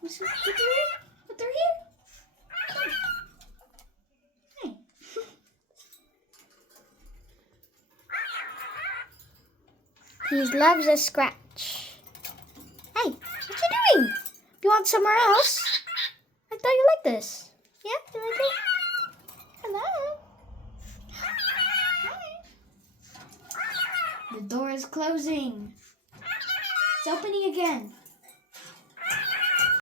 But they're here. But they're here. Hey. He loves a scratch. Hey, what you doing? You want somewhere else? I thought you liked this. Yeah, you like it? Hello. Hi. The door is closing. It's opening again.